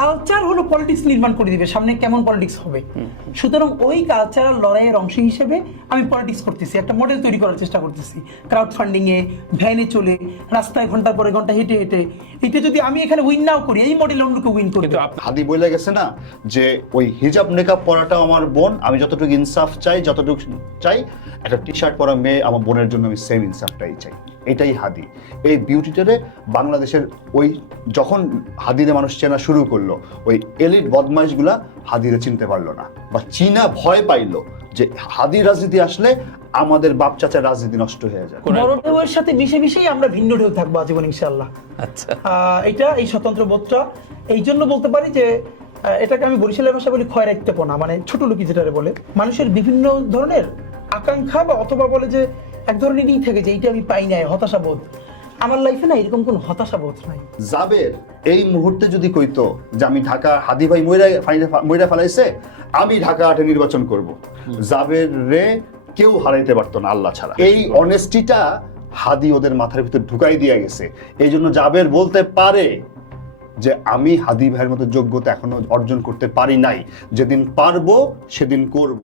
Culture হলো politics নির্মাণ করে দিবে, সামনে কেমন পলিটিক্স হবে। সুতরাং ওই কালচারাল লড়াইয়ের অংশ হিসেবে আমি পলিটিক্স করতেছি, একটা মডেল তৈরি করার চেষ্টা করতেছি, ক্রাউড ফান্ডিং এ, ভ্যানে চলে, রাস্তায় ঘন্টার পরে ঘন্টা হেঁটে হেঁটে। এটা যদি আমি এখানে উইন নাও করি, এই মডেল অন্যকে উইন করবে। হাদি বলে গেছে না যে ওই হিজাব নেকাব পরাটাও আমার বোন, আমি যতটুকু ইনসাফ চাই, যতটুকু চাই একটা টি শার্ট পরা মেয়ে আমার বোনের জন্য আমি সেম ইনসাফটাই চাই। এটাই হাদি। এই বিউটিটারে বাংলাদেশের ওই যখন হাদিরে মানুষ চেনা শুরু করলো, ওই এলিট বদমাইশগুলা হাদিরে চিনতে পারলো না, বা চীনা ভয় পাইলো যে হাদি রাজনীতি আসলে আমাদের বাপ চাচার রাজনীতি নষ্ট হয়ে যায়। বড় ঢেউয়ের সাথে মিশে মিশেই আমরা ভিন্ন ঢেউ থাকবো আজীবন ইনশাআল্লাহ। আচ্ছা, এটা এই স্বতন্ত্র বোধটা এই জন্য বলতে পারি যে এটাকে আমি বরিশালের ভাষা বলি খয়রাইত্যপনা, মানে ছোট লোকি যেটারে বলে। মানুষের বিভিন্ন ধরনের আকাঙ্ক্ষা বা অথবা বলে যে এক ধরনেরই থাকে যে এইটা আমি পাই নাই, হতাশাবোধ। আমার লাইফে না এরকম কোনো হতাশাবোধ নাই। জাবের এই মুহূর্তে যদি কইতো যে আমি ঢাকা, হাদি ভাই মইরা ফেলাইছে, আমি ঢাকা 8 নির্বাচন করব, জাবের রে কেউ হারাইতে পারতো না আল্লাহ ছাড়া। এই অনেস্টিটা হাদি ওদের মাথার ভিতর ঢুকাই দিয়ে গেছে। এই জন্য জাবের বলতে পারে যে আমি হাদি ভাইয়ের মতো যোগ্যতা এখনো অর্জন করতে পারি নাই, যেদিন পারবো সেদিন করব।